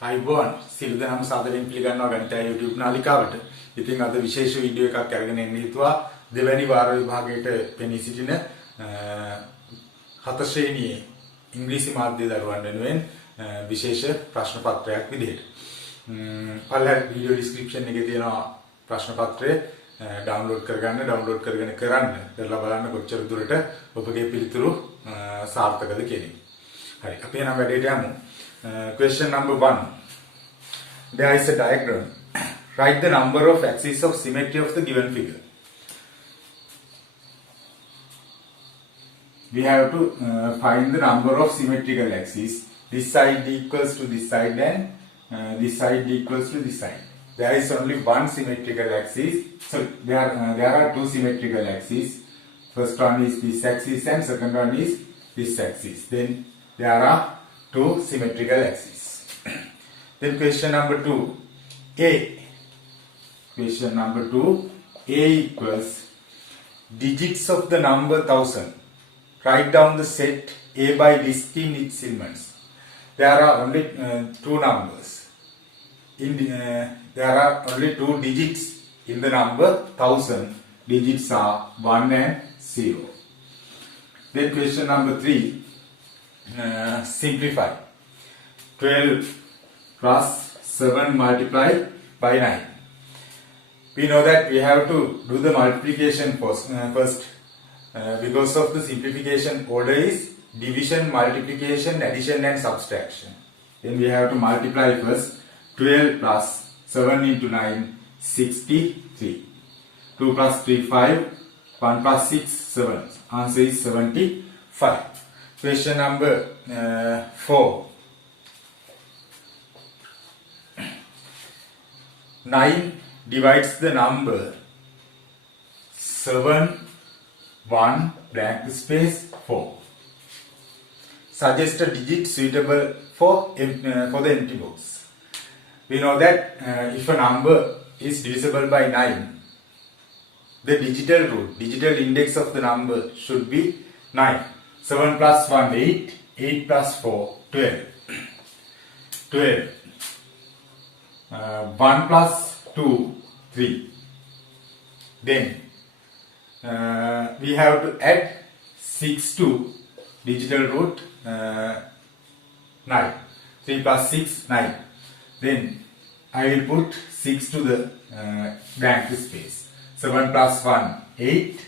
අයිබෝන් සියලු දෙනාම සාදරයෙන් පිළිගන්නවා ගණිතය YouTube නාලිකාවට. ඉතින් අද විශේෂ වීඩියෝ එකක් අරගෙන එන්න හිතුවා. දෙවැනි වාර විභාගයට පෙනී සිටින හත ශ්‍රේණියේ ඉංග්‍රීසි මාධ්‍ය දරුවන් වෙනුවෙන් විශේෂ ප්‍රශ්න පත්‍රයක් විදිහට. පළවෙනි වීඩියෝ ඩිස්ක්‍රිප්ෂන් එකේ තියෙනවා ප්‍රශ්න පත්‍රය. ඩවුන්ලෝඩ් කරගන්න කරලා බලන්න කොච්චර දුරට ඔබගේ පිළිතුරු සාර්ථකද කියන එක. හරි අපි නම් වැඩේට යමු. Question number 1. There is a diagram. Write the number of axes of symmetry of the given figure. We have to find the number of symmetrical axes. This side equals to this side and this side equals to this side. There is only one symmetrical axis. So there are two symmetrical axes. First one is this axis and second one is this axis. Then there are two symmetrical axes. Then question number 2. A. Question number 2. A equals digits of the number 1000. Write down the set A by listing its elements. There are only two numbers. There are only two digits in the number 1000. Digits are 1 and 0. Then question number 3. Simplify. 12 plus 7 multiplied by 9. We know that we have to do the multiplication first. Because of the simplification order is division, multiplication, addition and subtraction. Then we have to multiply first. 12 plus 7 into 9, 63. 2 plus 3, 5. 1 plus 6, 7. Answer is 75. Question number 4. 9 divides the number 7, 1, blank space 4. Suggest a digit suitable for the empty box. We know that if a number is divisible by 9, the digital index of the number should be 9. 7 plus 1, 8. 8 plus 4, 12. 12. 1 plus 2, 3. Then we have to add 6 to digital root 9. 3 plus 6, 9. Then I will put 6 to the blank space. 7 plus 1, 8.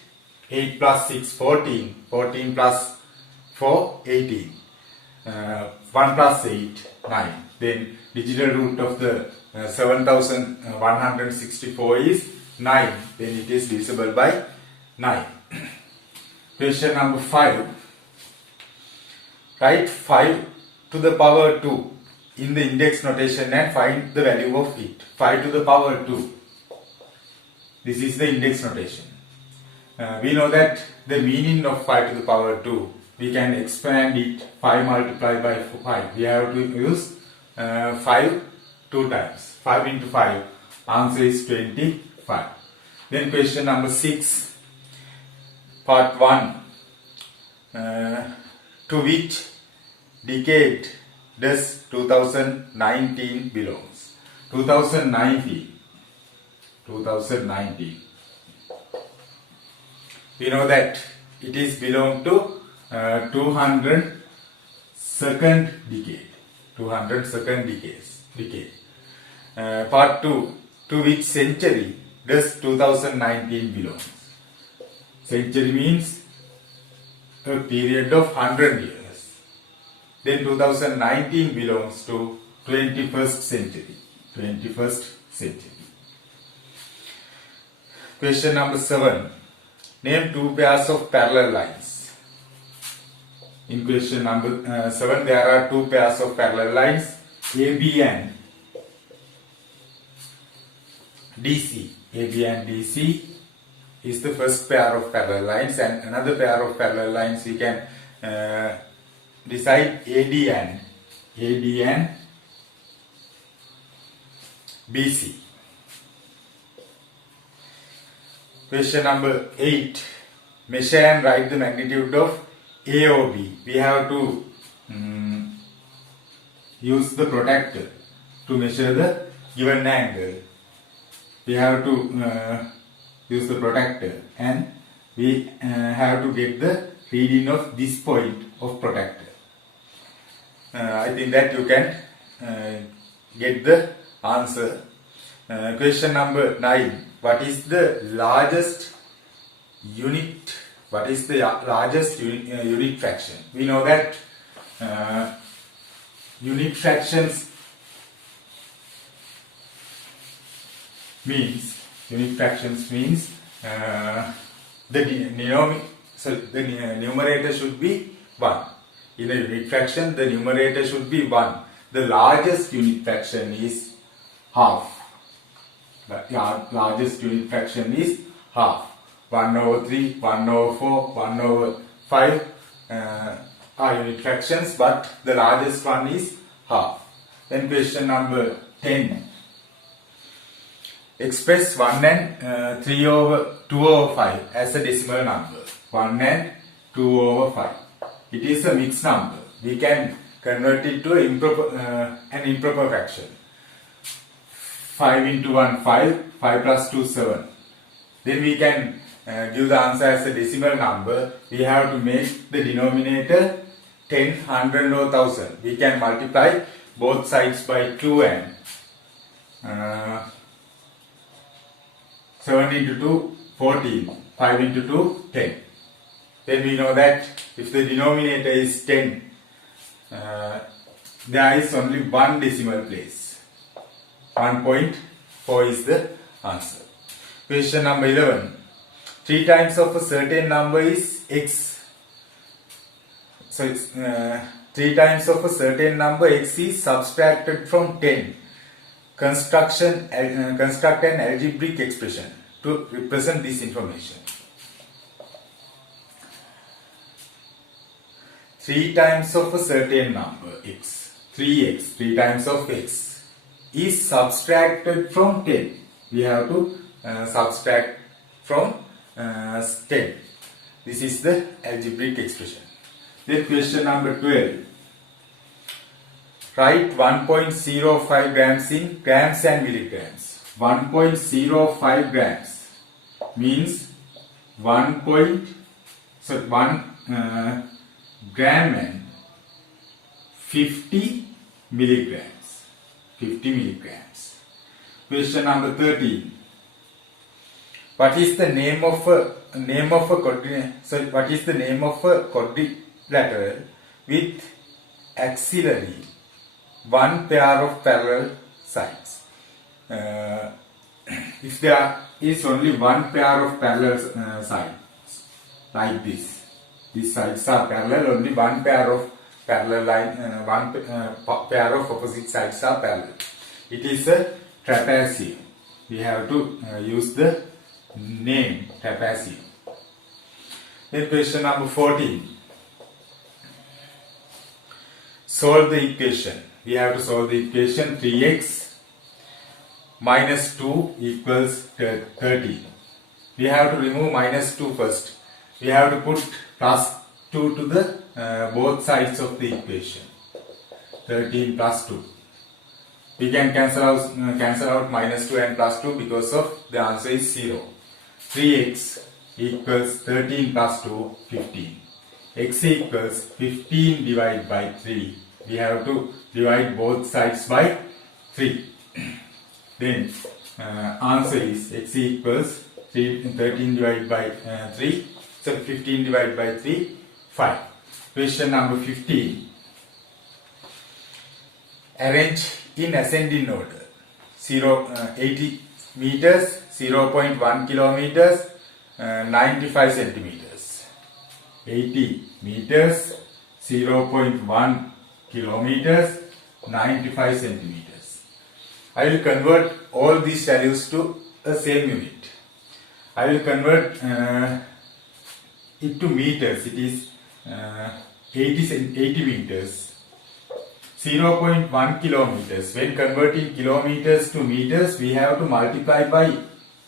8 plus 6, 14. 14 plus 4, 18. 1 plus 8, 9. Then digital root of the 7164 is 9. Then it is divisible by 9. Question number 5. Write 5 to the power 2 in the index notation and find the value of it. 5 to the power 2. This is the index notation. We know that the meaning of 5 to the power 2. We can expand it 5 multiplied by 5. We have to use 5 two times. 5 into 5. Answer is 25. Then question number 6. Part 1. To which decade does 2019 belongs? 2019. We know that it is belong to 202nd decade. 202nd decade. Part 2. To which century does 2019 belong? Century means a period of 100 years. Then 2019 belongs to 21st century. 21st century. Question number 7. Name two pairs of parallel lines. In question number 7, there are two pairs of parallel lines, AB and DC. AB and DC is the first pair of parallel lines, and another pair of parallel lines we can decide AD and BC. Question number 8. Measure and write the magnitude of A or B. We have to use the protractor to measure the given angle. We have to use the protractor and we have to get the reading of this point of protractor. I think that you can get the answer. Question number 9. What is the largest unit? What is the largest unit fraction? We know that unit fractions means the numerator should be 1. In a unit fraction, the numerator should be 1. The largest unit fraction is half. The largest unit fraction is half. 1 over 3, 1 over 4, 1 over 5 are unit fractions, but the largest one is half. Then question number 10. Express 1 and 2 over 5 as a decimal number. 1 and 2 over 5. It is a mixed number. We can convert it to an improper fraction. 5 into 1, 5. 5 plus 2, 7. Then we can give the answer as a decimal number. We have to make the denominator 10, 100 or 1000. We can multiply both sides by 2 and 7 into 2, 14. 5 into 2, 10. Then we know that if the denominator is 10, there is only one decimal place. 1.4 is the answer. Question number 11. 3 times of a certain number is x. So it's 3 times of a certain number x is subtracted from 10. Construct an algebraic expression to represent this information. 3 times of a certain number x, 3x, 3 times of x is subtracted from 10. We have to subtract from 10. This is the algebraic expression. Then question number 12. Write 1.05 grams in grams and milligrams. 1.05 grams means 1 gram and 50 milligrams. 50 milligrams. Question number 13. What is the name of a quadrilateral with axillary one pair of parallel sides? If there is only one pair of parallel sides like this, these sides are parallel, only one pair of parallel line, pair of opposite sides are parallel. It is a trapezium. We have to use the name trapezium. Then question number 14. Solve the equation. We have to solve the equation 3x minus 2 equals 13. We have to remove minus 2 first. We have to put plus 2 to the both sides of the equation. 13 plus 2. We can cancel out minus 2 and plus 2 because of the answer is 0. 3x equals 13 plus 2, 15. X equals 15 divided by 3. We have to divide both sides by 3. Then answer is x equals 13 divided by 3. So 15 divided by 3, 5. Question number 15. Arrange in ascending order. 80 meters, 0.1 kilometers, 95 centimeters. 80 meters, 0.1 kilometers, 95 centimeters. I will convert all these values to a same unit. I will convert it to meters. It is 80 meters. 0.1 kilometers. When converting kilometers to meters, we have to multiply by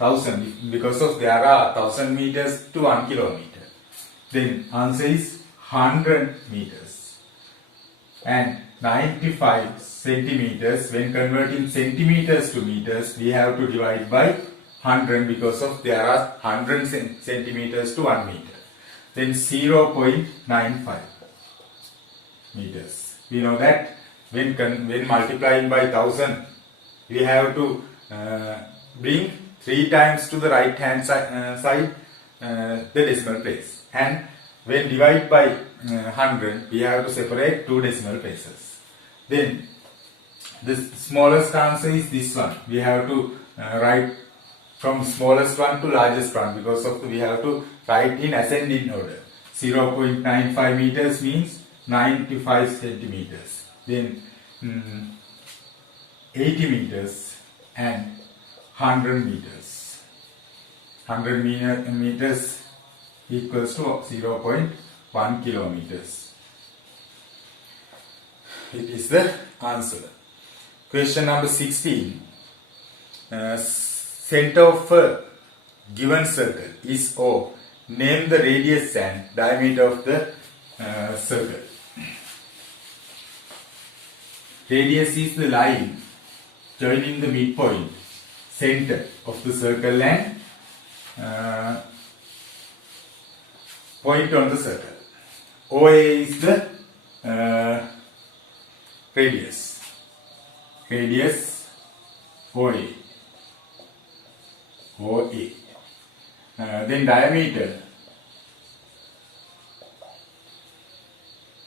1000 because of there are 1000 meters to 1 kilometer. Then answer is 100 meters. And 95 centimeters, when converting centimeters to meters, we have to divide by 100 because of there are 100 centimeters to 1 meter. Then 0.95 meters. We know that when multiplying by 1000, we have to bring 3 times to the right hand side the decimal place. And when divide by 100, we have to separate 2 decimal places. Then the smallest answer is this one. We have to write from smallest one to largest one because of we have to write in ascending order. 0.95 meters means 95 centimeters. Then 80 meters and 100 meters. 100 meters equals to 0.1 kilometers. It is the answer. Question number 16. Center of a given circle is O. Name the radius and diameter of the circle. Radius is the line joining the midpoint, center of the circle and point on the circle. OA is the radius. Radius OA. OA. Then diameter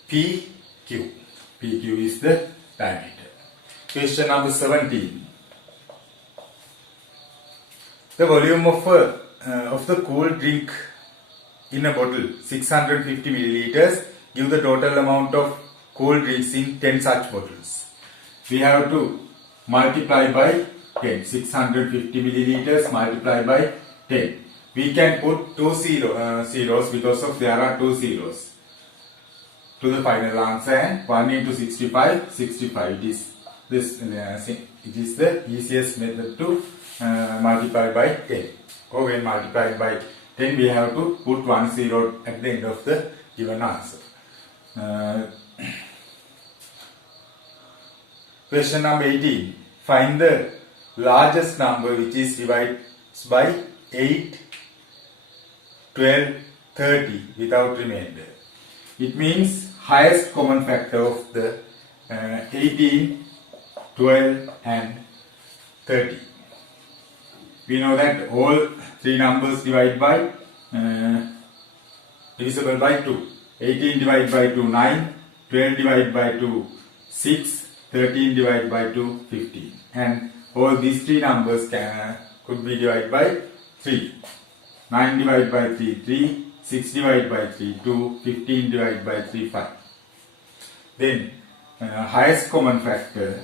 PQ. PQ is the diameter. Question number 17. The volume of the cool drink in a bottle 650 milliliters. Give the total amount of cool drinks in 10 such bottles. We have to multiply by 10. 650 milliliters multiply by 10. We can put 2 zeros because of there are 2 zeros to the final answer, and 1 into 65, 65. It is this. It is the easiest method to multiply by 10. Or when multiplied by 10, we have to put 1 zero at the end of the given answer. Question number 18. Find the largest number which is divided by 8, 12, 30 without remainder. It means highest common factor of the 18, 12 and 30. We know that all 3 numbers divide by divisible by 2. 18 divided by 2, 9, 12 divided by 2, 6, 13 divided by 2, 15. And all these 3 numbers could be divided by 3. 9 divided by 3, 3, 6 divided by 3, 2, 15 divided by 3, 5. Then highest common factor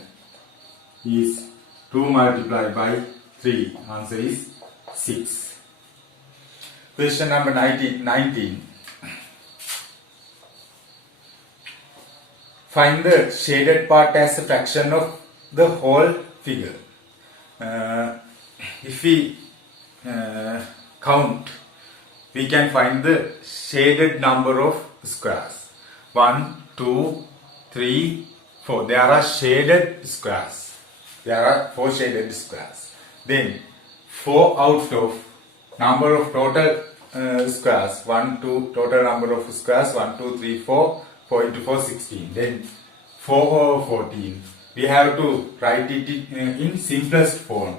is 2 multiplied by 3. Answer is 6. Question number 19. Find the shaded part as a fraction of the whole figure. If we count, we can find the shaded number of squares. 1, 2, 3, 4. There are shaded squares. There are 4 shaded squares. Then 4 out of number of total squares. 1, 2, total number of squares. 1, 2, 3, 4. 4 into 4, 16. Then 4 over 14. We have to write it in simplest form.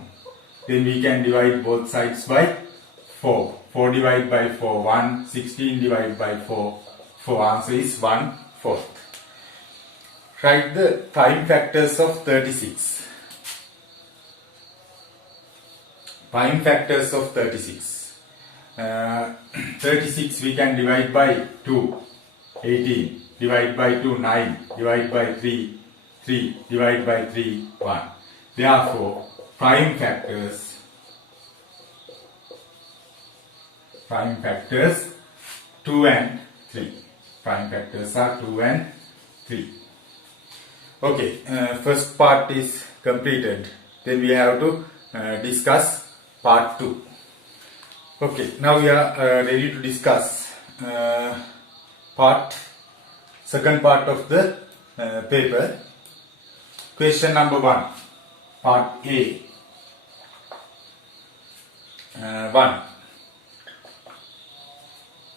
Then we can divide both sides by 4. 4 divided by 4, 1. 16 divided by 4, 4. Answer is 1/4. Write the prime factors of 36. Prime factors of 36. 36 we can divide by 2, 18. Divide by 2, 9. Divide by 3, 3. Divide by 3, 1. Therefore, prime factors 2 and 3. Prime factors are 2 and 3. Okay, first part is completed. Then we have to discuss part 2. Okay, now we are ready to discuss second part of the paper. Question number 1, part A. 1.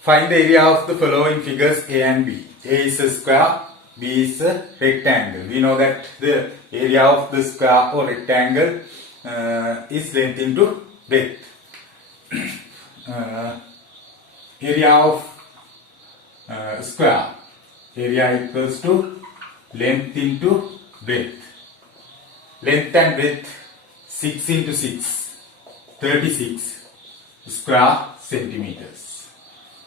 Find the area of the following figures A and B. A is a square, B is a rectangle. We know that the area of the square or rectangle is length into breadth. Area of square, area equals to length into breadth. Length and breadth 6 into 6, 36 square centimeters.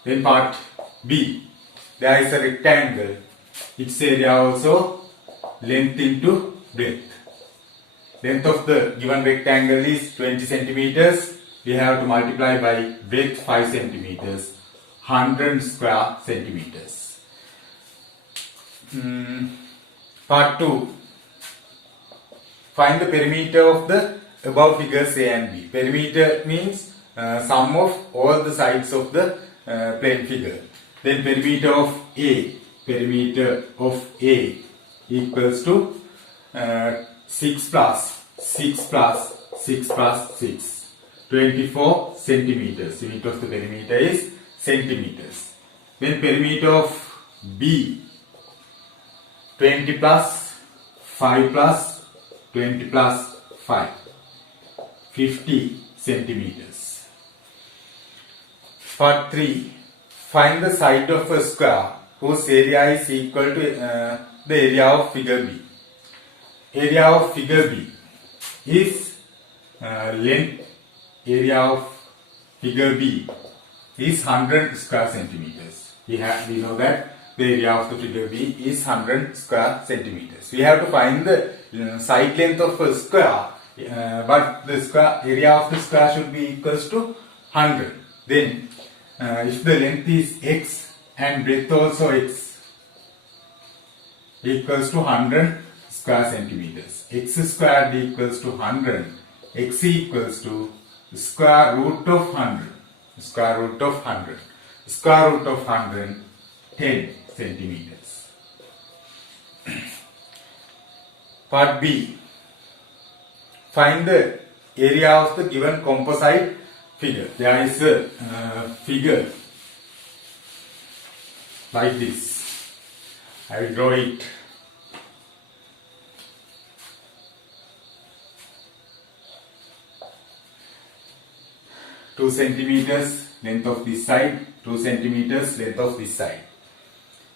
Then part B, there is a rectangle, its area also length into breadth. Length of the given rectangle is 20 centimeters. We have to multiply by breadth 5 centimeters, 100 square centimeters. Part 2. Find the perimeter of the above figures A and B. Perimeter means sum of all the sides of the plane figure. Then perimeter of A equals to 6 plus 6 plus 6 plus 6. 24 centimeters. Unit of the perimeter is centimeters. Then perimeter of B, 20 plus 5 plus 20 plus 5, 50 centimeters. Part 3. Find the side of a square whose area is equal to the area of figure B. Area of figure B is length. Area of figure B is 100 square centimeters. We know that the area of the figure B is 100 square centimeters. We have to find the side length of a square, but the square area of the square should be equals to 100. Then if the length is x and breadth also x, equals to 100 square centimeters. X squared equals to 100. X equals to square root of 100. Square root of 100. Square root of 100, 10 centimeters. Part B. Find the area of the given composite figure. There is a figure like this. I will draw it. Two centimeters length of this side, 2 centimeters length of this side,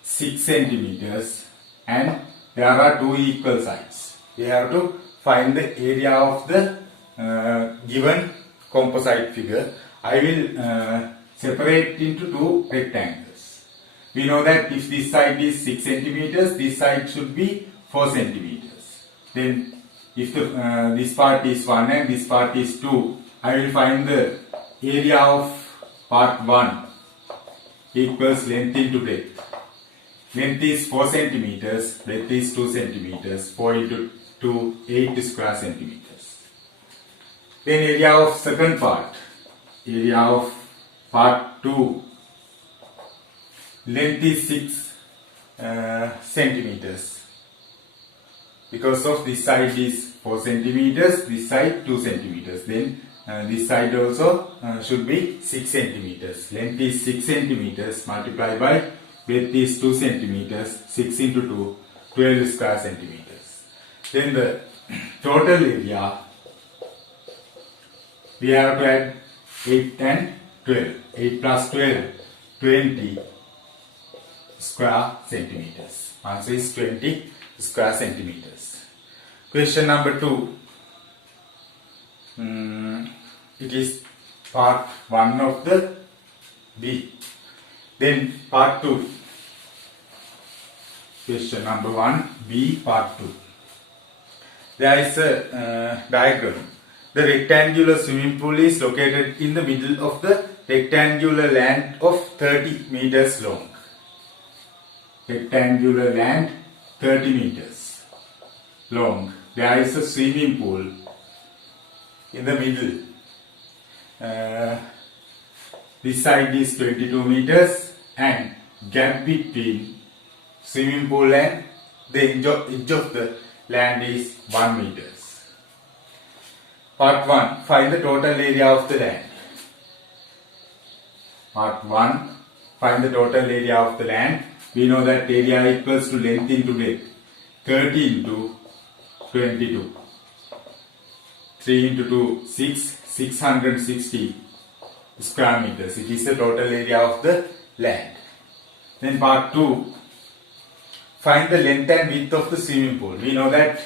6 centimeters, and there are two equal sides. We have to find the area of the given composite figure. I will separate into two rectangles. We know that if this side is 6 centimeters, this side should be 4 centimeters. Then if this part is 1 and this part is 2, I will find the area of part 1 equals length into breadth. Length is 4 centimeters, breadth is 2 centimeters, 4 into 2, 8 square centimeters. Then area of second part, area of part 2, length is 6 centimeters. Because of this side is 4 centimeters, this side 2 centimeters. Then this side also should be 6 centimeters. Length is 6 centimeters multiplied by breadth is 2 centimeters. 6 into 2, 12 square centimeters. Then the total area, we have to add 8 and 12. 8 plus 12, 20 square centimeters. Answer is 20 square centimeters. Question number 2. It is part 1 of the B. Then part 2. Question number 1, B, part 2. There is a diagram. The rectangular swimming pool is located in the middle of the rectangular land of 30 meters long. Rectangular land 30 meters long. There is a swimming pool in the middle this side is 22 meters and gap between swimming pool and the edge of the land is 1 meters. Part 1. Find the total area of the land. Part 1. Find the total area of the land. We know that area equals to length into breadth. 30 into 22. 3 into 2, 660 square meters. It is the total area of the land. Then part 2. Find the length and width of the swimming pool. We know that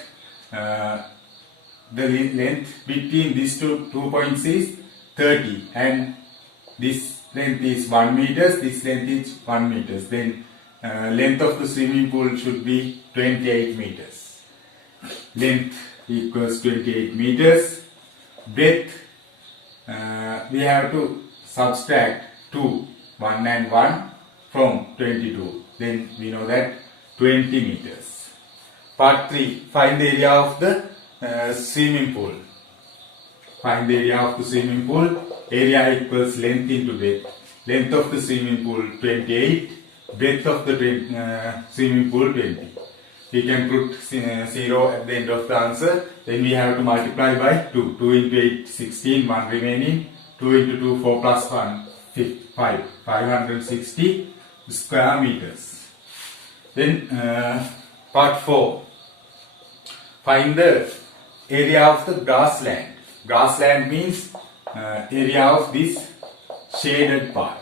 the length between these two points is 30 and this length is 1 meters, this length is 1 meters. Then length of the swimming pool should be 28 meters. Length equals 28 meters. Breadth, we have to subtract 2, 1 and 1 from 22. Then we know that 20 meters. Part 3. Find the area of the swimming pool. Find the area of the swimming pool. Area equals length into breadth. Length of the swimming pool 28. Breadth of the swimming pool 20. We can put 0 at the end of the answer. Then we have to multiply by 2. 2 into 8, 16. 1 remaining. 2 into 2, 4 plus 1, 5. 560 square meters. Then part 4. Find the area of the grassland. Grassland means area of this shaded part.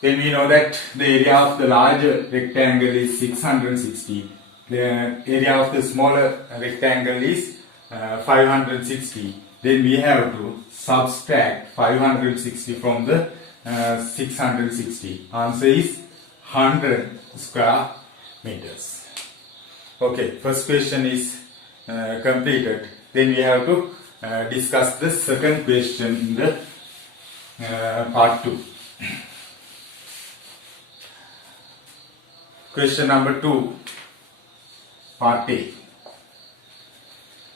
Then we know that the area of the larger rectangle is 660. The area of the smaller rectangle is 560. Then we have to subtract 560 from the 660. Answer is 100 square meters. Okay, first question is completed. Then we have to discuss the second question in the part 2. Question number 2, part A.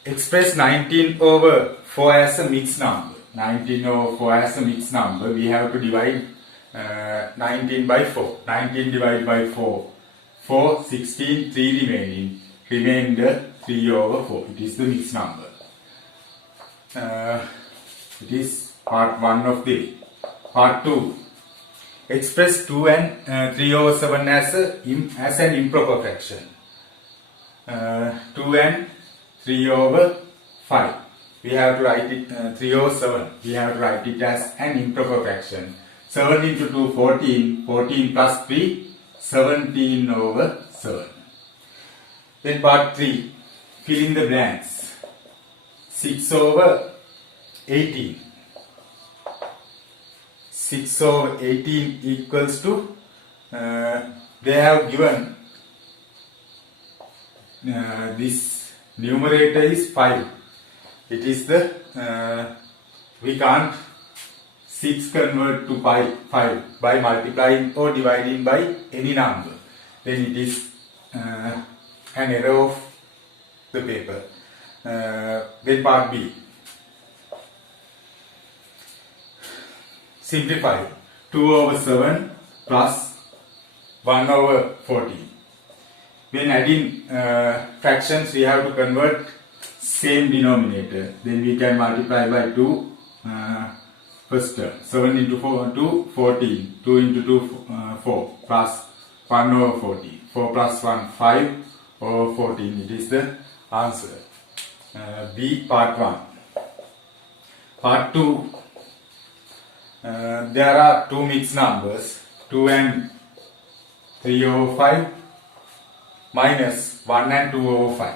Express 19 over 4 as a mixed number. 19 over 4 as a mixed number. We have to divide 19 by 4. 19 divided by 4. 4, 16, 3 remaining. Remainder 3 over 4. It is the mixed number. It is part 1 of the part 2. Express 2 and 3 over 7 as an improper fraction. 2 and 3 over 5. We have to write it 3 over 7. We have to write it as an improper fraction. 7 into 2, 14. 14 plus 3, 17 over 7. Then part 3. Fill in the blanks. 6 over 18. 6 over 18 equals to, they have given this numerator is 5. It is the, we can't 6 convert to 5 by multiplying or dividing by any number. Then it is an error of the paper. Then part B. Simplify 2 over 7 plus 1 over 14. When adding fractions, we have to convert same denominator. Then we can multiply by 2 first term. 7 into 4, 2, 14. 2 into 2, 4 plus 1 over 14. 4 plus 1, 5 over 14. It is the answer. B, part 1. Part 2. There are two mixed numbers, 2 and 3 over 5 minus 1 and 2 over 5.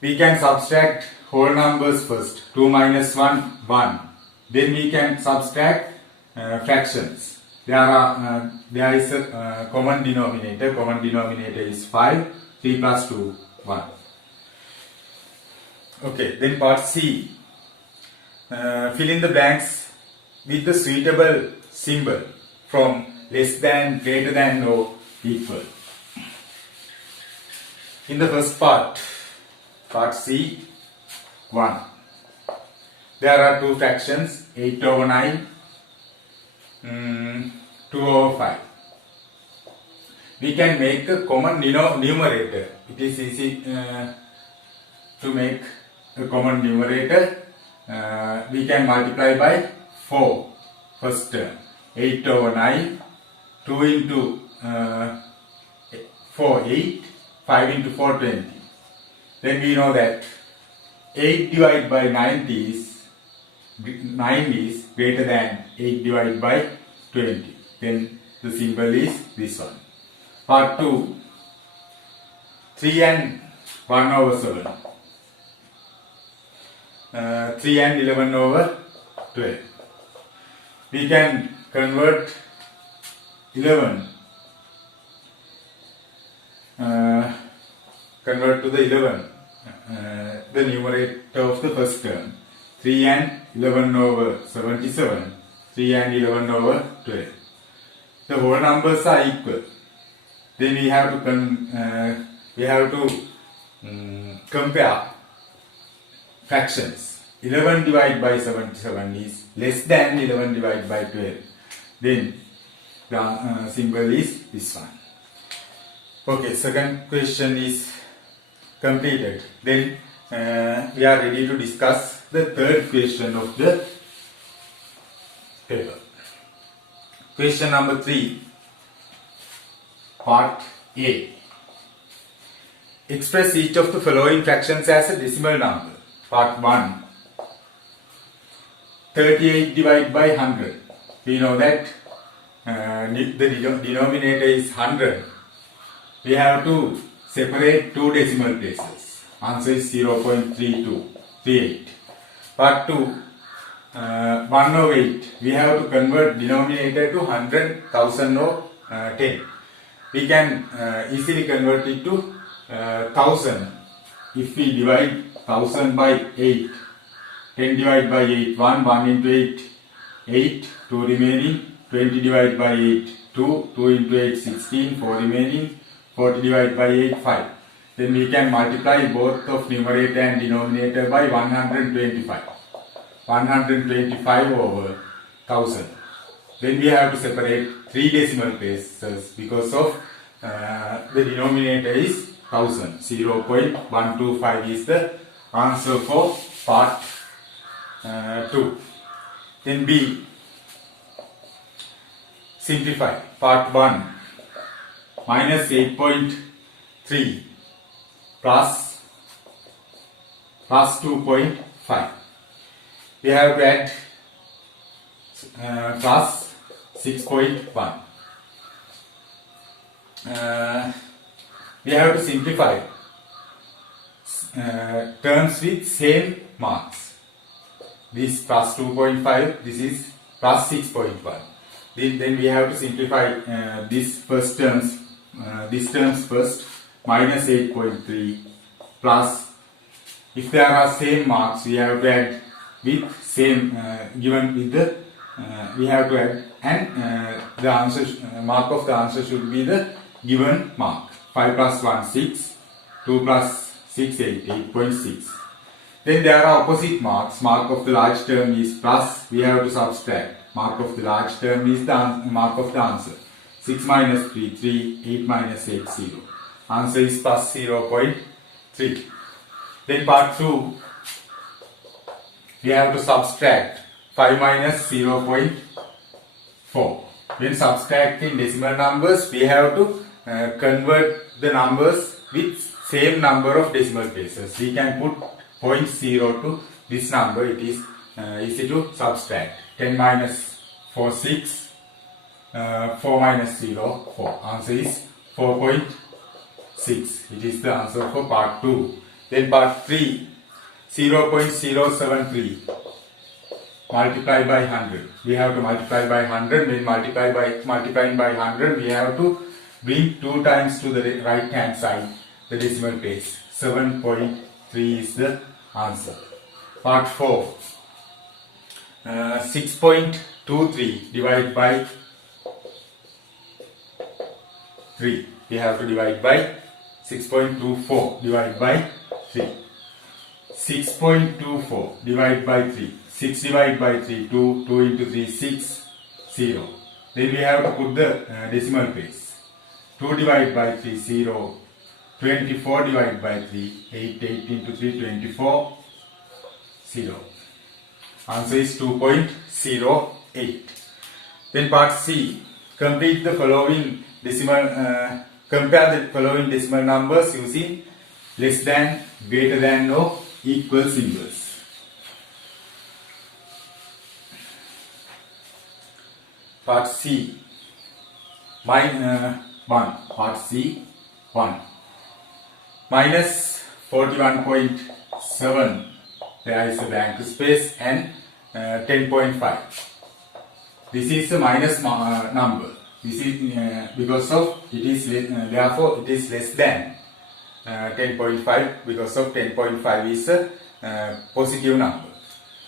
We can subtract whole numbers first. 2 minus 1, 1. Then we can subtract fractions. There is a common denominator. Common denominator is 5. 3 plus 2, 1. Okay, then part C. Fill in the blanks with the suitable symbol from less than, greater than, or equal. In the first part, part C, 1. There are two fractions, 8 over 9, 2 over 5. We can make a common numerator. It is easy to make a common numerator. We can multiply by 4 first term. 8 over 9, 2 into 4, 8, 5 into 4, 20. Then we know that 8 divided by 9 is greater than 8 divided by 20. Then the symbol is this one. Part 2, 3 and 1 over 7. 3 and 11 over 12. We can convert 11 convert to the 11 the numerator of the first term. 3 and 11 over 77, 3 and 11 over 12. The whole numbers are equal. Then we have to compare fractions. 11 divided by 77 is less than 11 divided by 12. Then the symbol is this one. Okay, second question is completed. Then we are ready to discuss the third question of the paper. Question number 3, part A. Express each of the following fractions as a decimal number. Part 1, 38 divided by 100. We know that the denominator is 100. We have to separate two decimal places. Answer is 0.3238. Part 2, 1 over 8. We have to convert denominator to 100, 1000 or 10. We can easily convert it to 1000 if we divide 1000 by 8. 10 divided by 8, 1 into 8, 8, 2 remaining, 20 divided by 8, 2 into 8, 16, 4 remaining, 40 divided by 8, 5. Then we can multiply both of numerator and denominator by 125. 125 over 1000. Then we have to separate three decimal places because of the denominator is 1000. 0.125 is the answer for part 2. Then B. Simplify. Part 1. Minus 8.3 plus 2.5. We have to add plus 6.1. We have to simplify terms with same marks. This plus 2.5, this is plus 6.1. Then we have to simplify this terms first. Minus 8.3 plus, if there are same marks, we have to add with same given with the we have to add, and the answer mark of the answer should be the given mark. 5 plus 1 6, 2 plus 6 8, 8.6. Then there are opposite marks. Mark of the large term is plus, we have to subtract. Mark of the large term is the mark of the answer. 6 minus 3 3, 8 minus 8 0. Answer is plus 0.3. Then part 2, we have to subtract 5 minus 0.4. When subtracting decimal numbers, we have to convert the numbers with same number of decimal places. We can put 0.0 to this number. It is easy to subtract. 10 minus 4 6, 4 minus 0 4. Answer is 4.6. It is the answer for part 2. Then part 3, 0.073 multiply by 100. We have to multiply by 100. When multiplying by 100, we have to bring 2 times to the right hand side the decimal place. 7.3 is the answer. Part 4, 6.23 divided by 3. We have to divide by 6.24 divided by 3. 6.24 divided by 3. 6 divided by 3, 2, 2 into 3, 6, 0. Then we have to put the decimal place. 2 divided by 3, 0. 24 divided by 3, 8, 8 into 3, 24, 0. Answer is 2.08. Then part C. Complete the following decimal, compare the following decimal numbers using less than, greater than or equal symbols. Part C. 1. Part C. 1. Minus 41.7. There is a blank space and 10.5. This is a minus number. This is because of it is therefore it is less than 10.5 because of 10.5 is a positive number.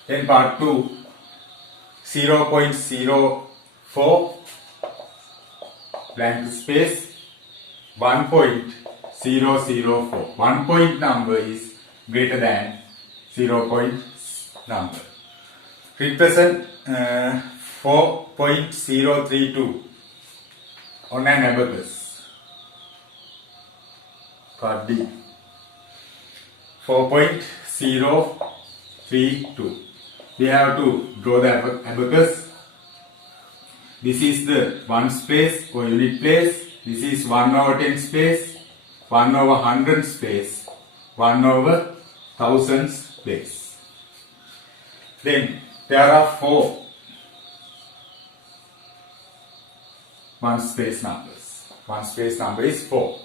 Then part 2, 0.04 blank space 1.004. 1 point number is greater than 0 point number. Represent 4.032 on an abacus. Part D. 4.032. We have to draw the abacus. This is the 1 space or unit place. This is 1 over 10 space, 1 over 100 space, 1 over 1000 space. Then there are 4 1 space numbers. 1 space number is 4.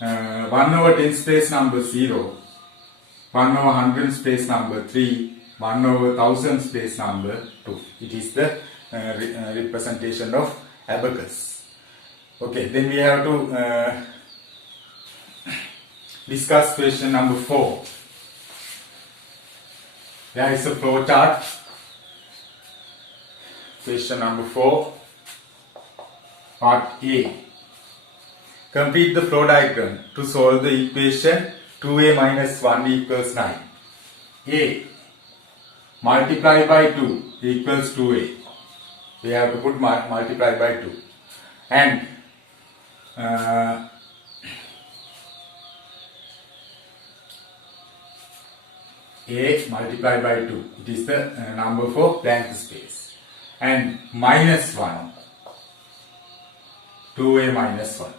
1 over 10 space number 0, 1 over 100 space number 3, 1 over 1000 space number 2. It is the representation of abacus. Okay, then we have to discuss question number 4. There is a flow chart. Question number 4, part A. Complete the flow diagram to solve the equation 2a minus 1 equals 9. A multiplied by 2 equals 2a. We have to put multiply by 2. And A multiplied by 2. It is the number for blank space. And minus 1. 2a minus 1.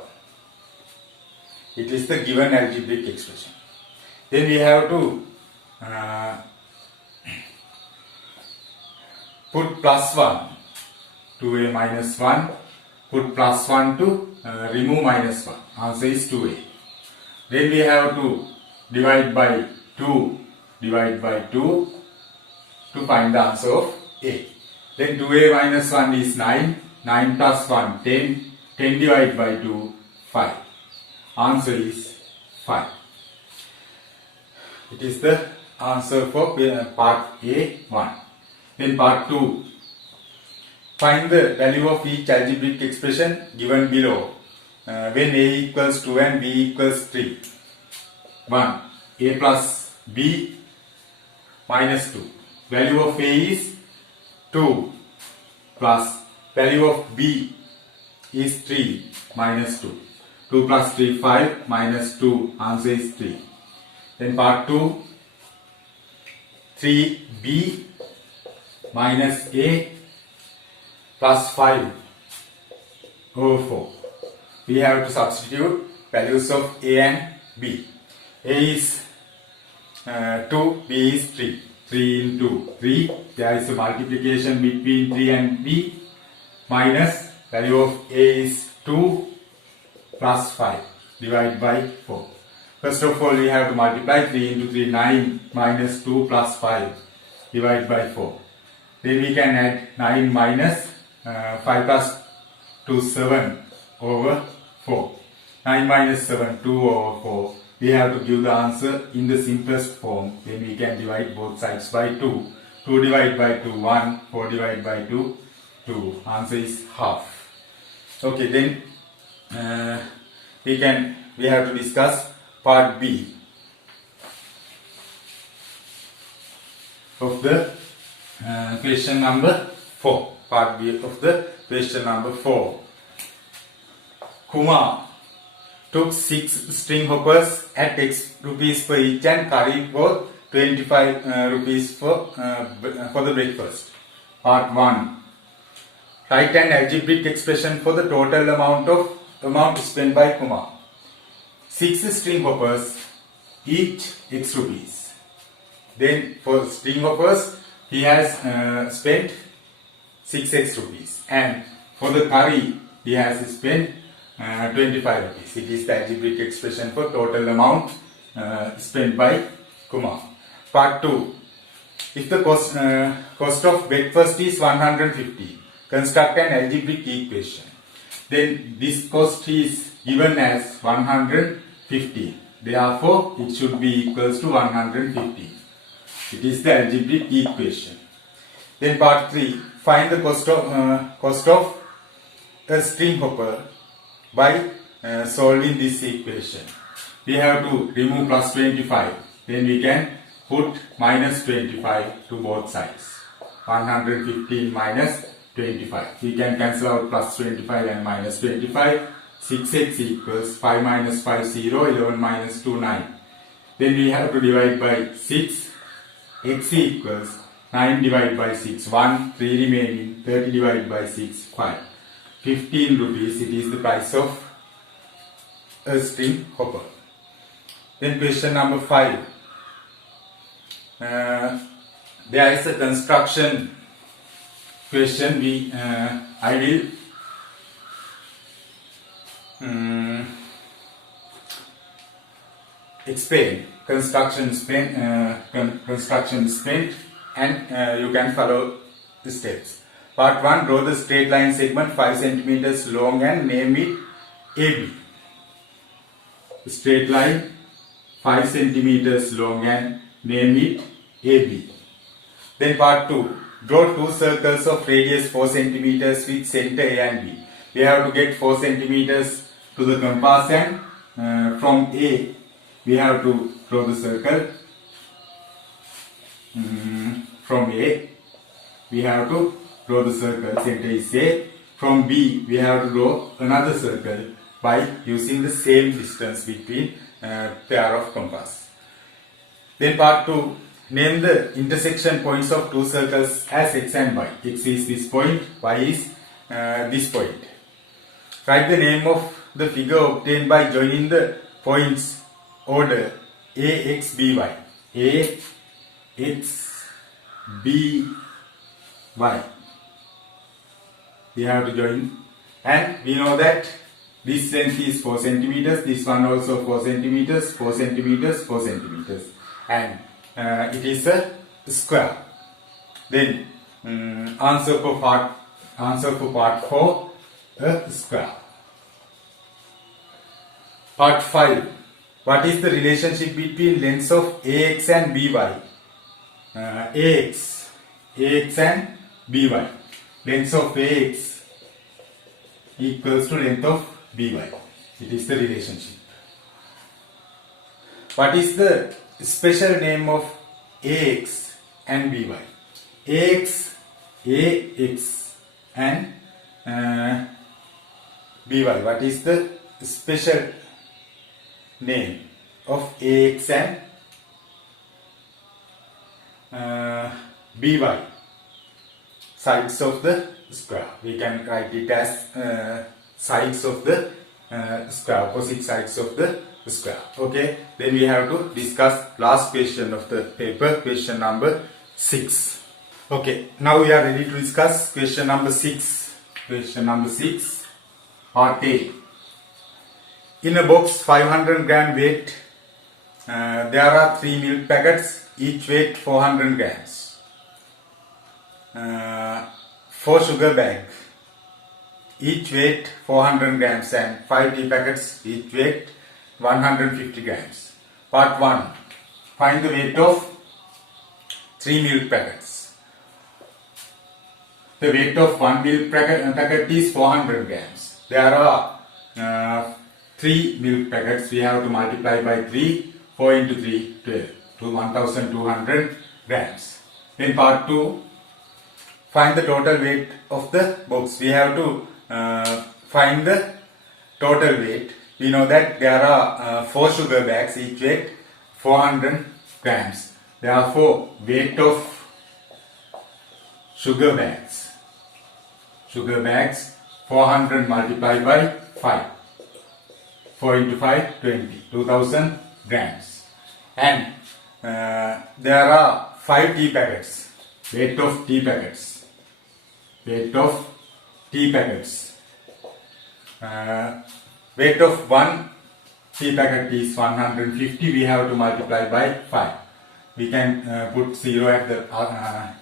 It is the given algebraic expression. Then we have to put plus 1. 2a minus 1. Put plus 1 to remove minus 1. Answer is 2a. Then we have to divide by 2. Divide by 2 to find the answer of a. Then 2a minus 1 is 9. 9 plus 1, 10. 10 divided by 2, 5. Answer is 5. It is the answer for part A1. Then part 2. Find the value of each algebraic expression given below when a equals 2 and b equals 3. 1. A plus b minus 2. Value of a is 2 plus value of b is 3 minus 2. 2 plus 3, 5 minus 2. Answer is 3. Then part 2. 3b minus a plus 5 over 4. We have to substitute values of a and b. A is 2, b is 3. 3 into 3. There is a multiplication between 3 and b. Minus value of a is 2 plus 5 divided by 4. First of all, we have to multiply 3 into 3, 9 minus 2 plus 5 divided by 4. Then we can add 9 minus 5 plus 2, 7 over 4. 9 minus 7, 2 over 4. We have to give the answer in the simplest form. Then we can divide both sides by 2. 2 divided by 2, 1. 4 divided by 2, 2. Answer is half. Okay, then we have to discuss part B. of the question number 4. Part B of the question number 4. Kumar took 6 string hoppers at X rupees per each and curry for 25 rupees for the breakfast. Part 1. Write an algebraic expression for the total amount spent by Kumar. 6 string hoppers, each X rupees. Then for string hoppers, he has spent 6x rupees, and for the curry, he has spent 25 rupees. It is the algebraic expression for total amount spent by Kumar. Part 2. If the cost of breakfast is 150, construct an algebraic equation. Then this cost is given as 150. Therefore, it should be equals to 150. It is the algebraic equation. Then part 3. Find the cost of a string hopper by solving this equation. We have to remove plus 25. Then we can put minus 25 to both sides. 115 minus 25. We can cancel out plus 25 and minus 25. 6x equals 5 minus 5 0, 11 minus 2 9. Then we have to divide by 6. X equals 9 divided by 6 1, 3 remaining, 30 divided by 6 5. 15 rupees, it is the price of a string hopper. Then question number 5. There is a construction question. I will explain construction spent, and you can follow the steps. Part 1. Draw the straight line segment 5 cm long and name it AB. Straight line 5 cm long and name it AB. Then part 2. Draw 2 circles of radius 4 cm with center A and B. We have to get 4 cm to the compass, and from A we have to draw the circle. From A we have to draw the circle, center is A. From B we have to draw another circle by using the same distance between pair of compass. Then part 2. Name the intersection points of 2 circles as X and Y. X is this point, Y is this point. Write the name of the figure obtained by joining the points order A, X, B, Y. A, X, B, Y. We have to join, and we know that this length is 4 centimeters, this one also 4 centimeters, 4 centimeters, 4 centimeters, and it is a square. Then answer for part 4, a square. Part 5. What is the relationship between lengths of AX and BY? AX and BY. Length of AX equals to length of BY. It is the relationship. What is the special name of AX and BY? AX and BY. What is the special name of AX and BY? Sides of the square. We can write it as sides of the square, opposite sides of the square. Okay, then we have to discuss last question of the paper, question number 6. Okay, now we are ready to discuss question number 6. Question number 6, part A. In a box 500 gram weight, there are 3 milk packets, each weight 400 grams. 4 sugar bags, each weight 400 grams, and 5 tea packets, each weight 150 grams. Part 1. Find the weight of 3 milk packets. The weight of 1 milk packet is 400 grams. There are 3 milk packets. We have to multiply by 3. 4 into 3, 12. To 1200 grams. Then part 2, find the total weight of the box. We have to find the total weight. We know that there are 4 sugar bags, each weight 400 grams. Therefore, weight of sugar bags 400 multiplied by 5. 4 into 5, 20, 2000 grams. And there are 5 tea packets. Weight of tea packets. Weight of one tea packet is 150. We have to multiply by 5. We can put 0 at the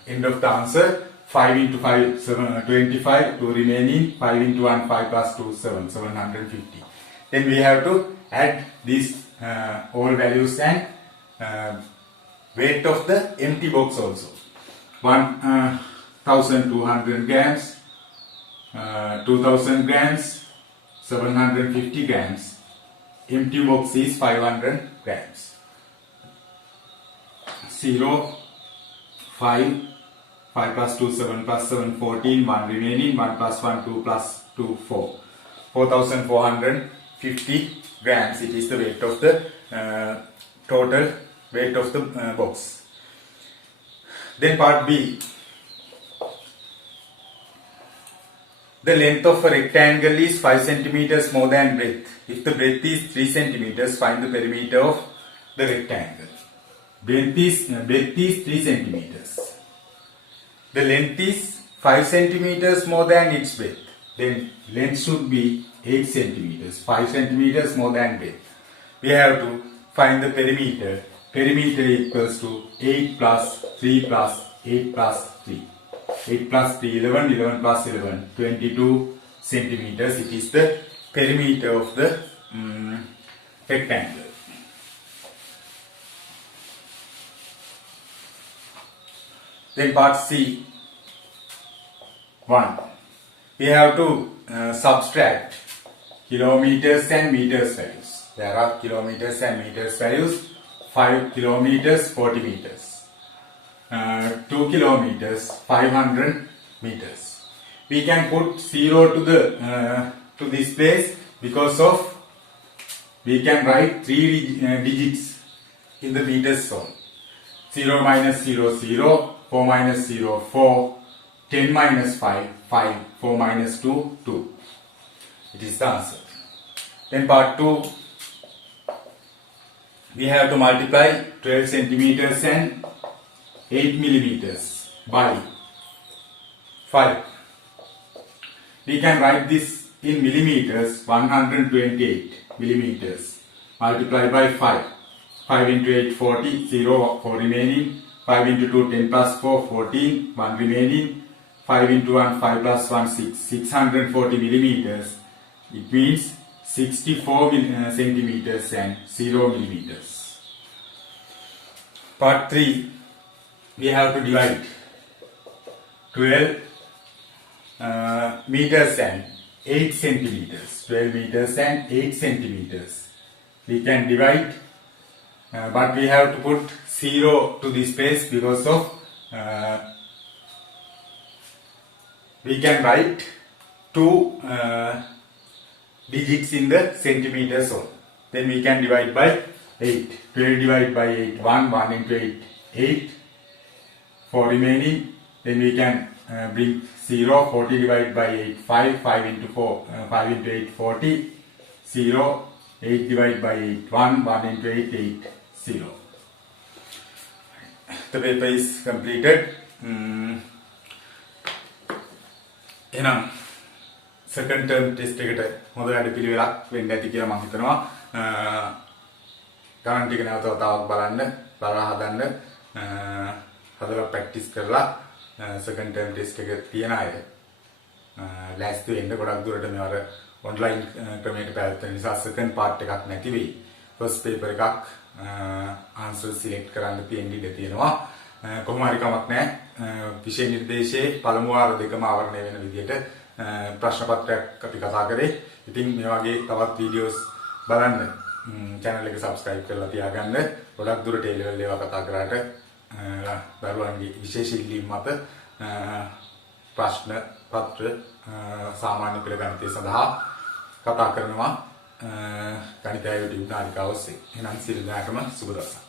end of the answer. 5 into 5, 25. 2 remaining. 5 into 1, 5 plus 2, 750. Then we have to add these all values and weight of the empty box also. 1200 grams, 2000 grams, 750 grams. Empty box is 500 grams. 0, 5 plus 2, 7 plus 7, 14, 1 remaining, 1 plus 1, 2 plus 2, 4. 4450 grams. It is the weight of the total weight of the box. Then part B. The length of a rectangle is 5 centimeters more than breadth. If the breadth is 3 centimeters, find the perimeter of the rectangle. Breadth is 3 centimeters. The length is 5 centimeters more than its breadth. Then length should be 8 centimeters. 5 centimeters more than breadth. We have to find the perimeter. Perimeter equals to 8 plus 3 plus 8 plus 3. 8 plus 3, 11, 11 plus 11, 22 centimeters. It is the perimeter of the rectangle. Then part C. 1. We have to subtract kilometers and meters values. There are kilometers and meters values. 5 kilometers, 40 meters. 2 kilometers, 500 meters. We can put 0 to the to this place because of we can write 3 digits in the meters zone. 0 minus 0, 0. 4 minus 0, 4. 10 minus 5, 5. 4 minus 2, 2. It is the answer. Then part 2. We have to multiply 12 centimeters and 8 millimeters by 5. We can write this in millimeters, 128 millimeters. Multiply by 5. 5 into 8, 40, 0, 4 remaining. 5 into 2, 10 plus 4, 14, 1 remaining. 5 into 1, 5 plus 1, 6. 640 millimeters. It means 64 centimeters and 0 millimeters. Part 3. We have to divide 12 meters and 8 centimeters. 12 meters and 8 centimeters. We can divide, but we have to put 0 to this place because of we can write 2 digits in the centimeter zone. Then we can divide by 8. 12 divided by 8, 1, 1 into 8, 8. 4 remaining. Then we can bring 0. 40 divided by 8, 5. 5 into 4, 5 into 8, 40. 0. 8 divided by 8, 1. 1 into 8, 8. 0. The paper is completed. එහෙනම් second term test එකට හොඳ වැඩ පිළිවෙලක් වෙන්න ඇති කියලා මම හිතනවා. ගණන් ටික නැවත වතාවක් බලන්න, බලා හදන්න, හදලා ප්‍රැක්ටිස් කරලා second term test එක තියන අය ලෑස්ති වෙන්න. ගොඩක් දුරට මේවර ඔන්ලයින් ක්‍රමයකට පැවැත්වෙන නිසා second part එකක් නැති වෙයි. first paper එකක් answer select කරන්න තියෙන ඉඩ තියෙනවා. කොහොම හරි කමක් නැහැ. විෂය නිර්දේශයේ පළමු වාර දෙකම ආවරණය වෙන විදිහට ප්‍රශ්න පත්‍රයක් අපි කතා කරේ. ඉතින් මේ වගේ තවත් වීඩියෝස් බලන්න channel එක subscribe කරලා තියාගන්න. ගොඩක් දුරට A level ඒවා කතා කරාට දරුවන්ගේ විශේෂ ඉල්ලීම් මත ප්‍රශ්න පත්‍ර සාමාන්‍ය පෙළ ගණිතය සඳහා කතා කරනවා ගණිතය YouTube නාලිකාව ඔස්සේ. එහෙනම් සියලු දෙනාටම සුබ දවසක්.